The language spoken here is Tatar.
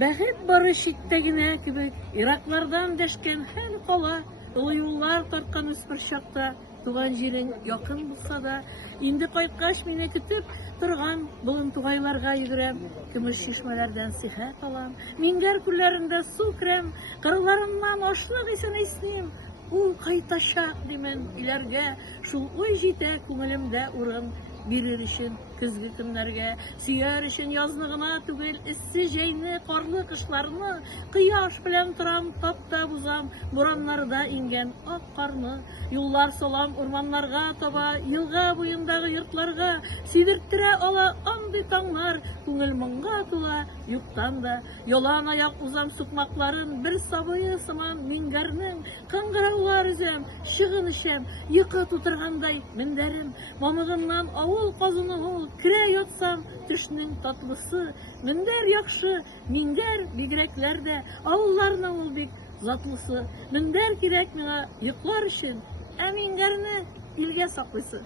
Бәхет бары читтә генә кебек, Ираклардан дәшкән хәл кала, олы юллар тарткан үсмер чакта, туган җирең якын булса да, инде кайткач мине көтеп торган болын тугайларга йөгерәм, көмеш чишмәләрдән сихәт алам, Мингәр күлләрендә су керәм, кырларыннан ашлык исен исним, ул кайтачак димен иләргә, шул уй җитә күңелемдә урын бирер өчен көзге көннәргә, сөяр өчен язны гына түгел, эссе җәйне, карлы кышларны, кояш белән торам, тапта бузам, бураннарда иңгән ак карны, юллар салам урманнарга таба, елга буендагы йортларга, сидерттерә ала андый таңнар, күңел моңга тула, юктан да, ялан аяк узам сукмакларын, бер сабые сыман Мингәрнең кыңгыраулар үзәм, чыгын эчәм, йокы тутыргандай мендәрем, мамыгыннан авыл казыны ул, керә ятсам, төшнең татлысы, мендәр яхшы, Мингәр бигрәкләр дә, авылларның ул бик затлысы, мендәр кирәк миңа йоклар өчен, ә Мингәрне илгә саклыйсы.